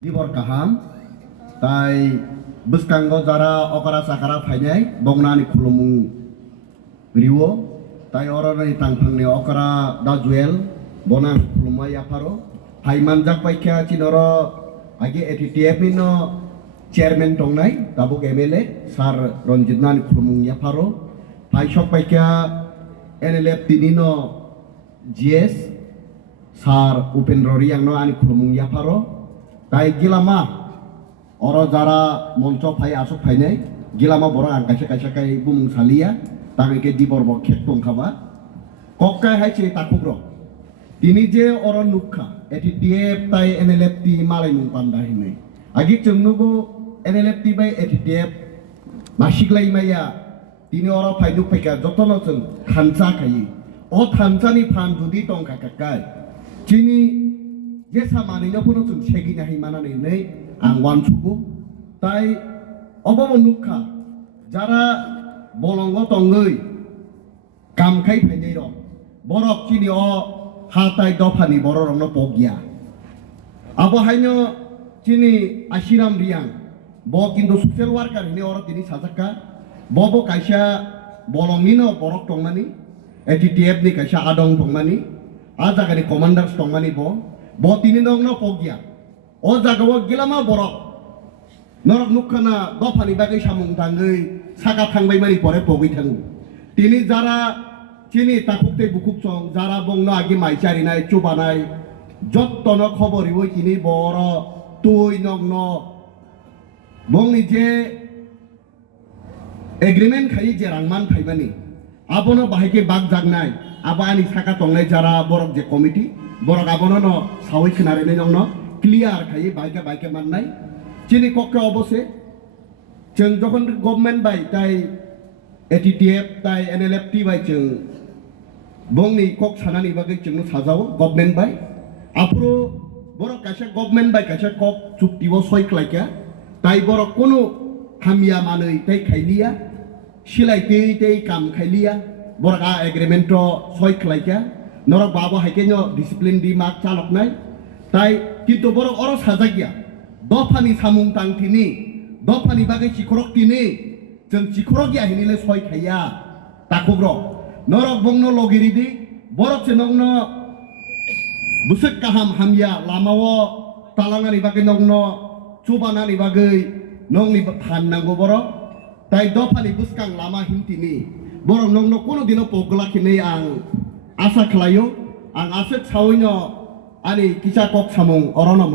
Dibor kaham, tai buskanggo jara okara sakara fainai, bongnani khulumu riwo, tai orani tangphangni okara da juel, bonang khulumai aparo, hai manjak paikya cinoro age ATTF ni no chairman tongnai, tabuk MLA, sar Ronjitnan khulumung yaparo, hai shok paikya NLF tini no GS, sar Upendrori yang no ani khulumung yaparo. তাই গিলামা or যারা মঞ্চ phi আসক ফাইনাই গিলামা বড় আং কাইসা কাইসা কাই বুমুং সালিয়া তাকে দিবর বক্ষে টংখাবা কক্কাই হাইছে তাকুব্র তিনি যে or নুখা এটি টিএফ তাই NLF T malai মুং panda হিনে আগি চংনুগো NLF T by এটি টিএফ মাসিকলাই মাইয়া তিনি অর ফাইনুক ফাইকা যতন চং থানসা খাই ও থানসানি ফান যদি টংখা কাকাই চিনি যে সামানিনো কোনো চুন সেগি নাহি মানানি নেই আং ওয়ান সুগু তাই অবম নুখা যারা বলঙ্গ তঙ্গই কামখাই ফাইনাই রং বরক চিনি অ হাতাই দফানি বড় রং পগিয়া আবহাইনো চিনি আশিরাম রিয়াং ব কিন্তু সোশ্যাল ওয়ার্কার হিনে অর তিনি সাজাক্কা Bob কাইসা বলঙ্গিনো Borok টংমানি ATTF ni kaisa adong tongmani a jagani commanders tongmani bo tini nong no pogya o jagawo gilama borok norok nukkana dofani bagai samung tangai saka thangbai mani pore pogui thangu tini jara chini takukte bukuk chong jara bongno agi maicari nai chubanai jottono khobori oi tini boro tui nongno bongni je agreement khai je rangman phaimani abono bahike bag jagnai abani saka tongnai jara borok je committee borok abono no sawai khnare nei nongno clear khai baike mannai chini kokke obose cheng jokhon government bai tai ATTF tai NLF ti bai cheng bongni kok sanani bagai cheng sajao government bai apro borok kaisa government bai kaisa kok chukti bo soi klaika tai borok kono hamia manei tai khailia silai tei kam khailia borok a agreement to soi klaika norok babo haikeno discipline di mak chalok nai tai kintu borok oro sajagia dofani samung tang tini dofani bagai chikorok tini jeng chikorok ya hinile soi khaya takubro norok bongno logiri di borok chenongno busuk kaham hamya lamawo talangani bagai nongno chubanani bagai nongni phan nango borok tai dofani buskang lama hintini borok nongno kono dino pogla khinei ang asa khlayo ang asek sawino ani kisa kok samung orono